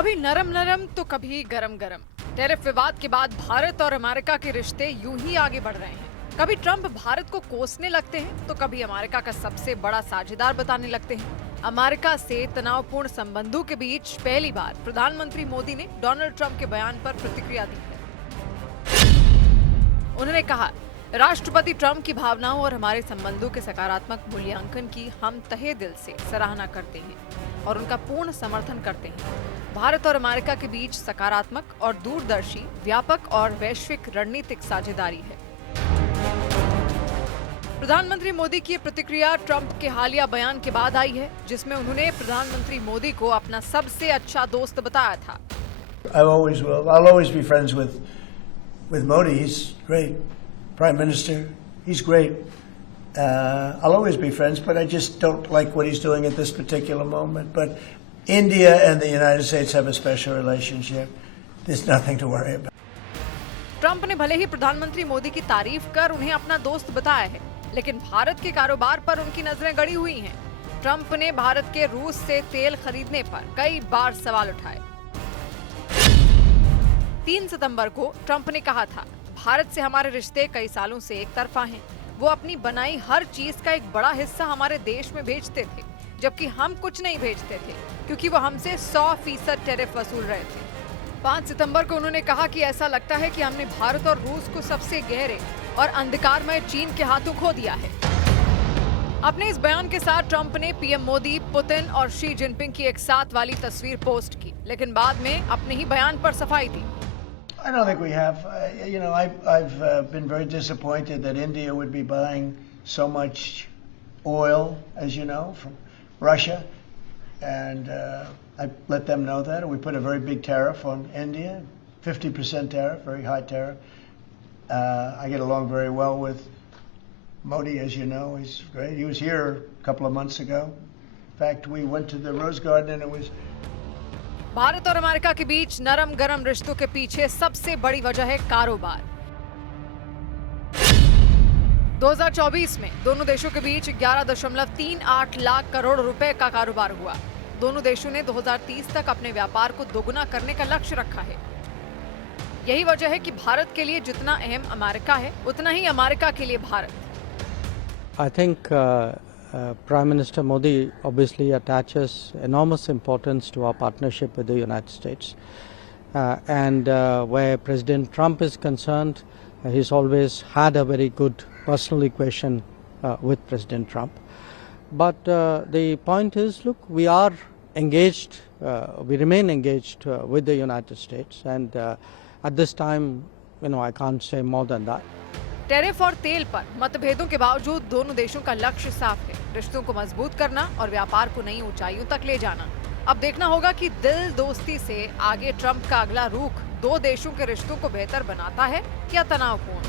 कभी नरम नरम तो कभी गरम गरम। टैरिफ विवाद के बाद भारत और अमेरिका के रिश्ते यूं ही आगे बढ़ रहे हैं। कभी ट्रंप भारत को कोसने लगते हैं तो कभी अमेरिका का सबसे बड़ा साझेदार बताने लगते हैं। अमेरिका से तनावपूर्ण संबंधों के बीच पहली बार प्रधानमंत्री मोदी ने डोनाल्ड ट्रंप के बयान पर प्रतिक्रिया दी है। उन्होंने कहा, राष्ट्रपति ट्रंप की भावनाओं और हमारे संबंधों के सकारात्मक मूल्यांकन की हम तहे दिल से सराहना करते हैं और उनका पूर्ण समर्थन करते हैं। भारत और अमेरिका के बीच सकारात्मक और दूरदर्शी, व्यापक और वैश्विक रणनीतिक साझेदारी है। प्रधानमंत्री मोदी की प्रतिक्रिया ट्रंप के हालिया बयान के बाद आई है, जिसमें उन्होंने प्रधानमंत्री मोदी को अपना सबसे अच्छा दोस्त बताया था। I'll always be friends with Modi. He's great. Prime Minister, he's great. I'll always be friends, but I just don't like what he's doing at this particular moment. But India and the United States have a special relationship. There's nothing to worry about. Trump ने भले ही प्रधानमंत्री मोदी की तारीफ कर उन्हें अपना दोस्त बताया है, लेकिन भारत के कारोबार पर उनकी नजरें गड़ी हुई हैं। ट्रंप ने भारत के रूस से तेल खरीदने पर कई बार सवाल उठाए। 3 सितंबर को ट्रंप ने कहा था, भारत से हमारे रिश्ते कई सालों से एक तरफा हैं। वो अपनी बनाई हर चीज का एक बड़ा हिस्सा हमारे देश में भेजते थे, जबकि हम कुछ नहीं भेजते थे क्योंकि वो हमसे 100% टैरिफ वसूल रहे थे। 5 सितंबर को उन्होंने कहा कि ऐसा लगता है कि हमने भारत और रूस को सबसे गहरे और अंधकारमय चीन के हाथों खो दिया है। अपने इस बयान के साथ ट्रंप ने पीएम मोदी, पुतिन और शी जिनपिंग की एक साथ वाली तस्वीर पोस्ट की, लेकिन बाद में अपने ही बयान पर सफाई दी। I don't think we have. I've been very disappointed that India would be buying so much oil, as you know, from Russia, and I let them know that. We put a very big tariff on India, 50% tariff, very high tariff. I get along very well with Modi, as you know. He's great. He was here a couple of months ago. In fact, we went to the Rose Garden and it was. Bharat और America के बीच नरम गरम रिश्तों के पीछे सबसे बड़ी वजह है कारोबार। 2024 में दोनों देशों के बीच 11.38 लाख करोड़ रुपए का कारोबार हुआ। दोनों देशों ने 2030 तक अपने व्यापार को दोगुना करने का लक्ष्य रखा है। यही वजह है कि भारत के लिए जितना अहम अमेरिका है, उतना ही अमेरिका के लिए Bharat. I think Prime Minister Modi obviously attaches enormous importance to our partnership with the United States. And where President Trump is concerned, he's always had a very good personal equation with President Trump. But the point is, look, we are engaged, we remain engaged with the United States. And at this time, I can't say more than that. Tariff और तेल पर मतभेदों के बावजूद दोनों देशों का लक्ष्य साफ है, रिश्तों को मजबूत करना और व्यापार को नई ऊंचाइयों तक ले जाना। अब देखना होगा कि दिल दोस्ती से आगे ट्रंप का अगला रुख दो देशों के रिश्तों को बेहतर बनाता है या तनावपूर्ण।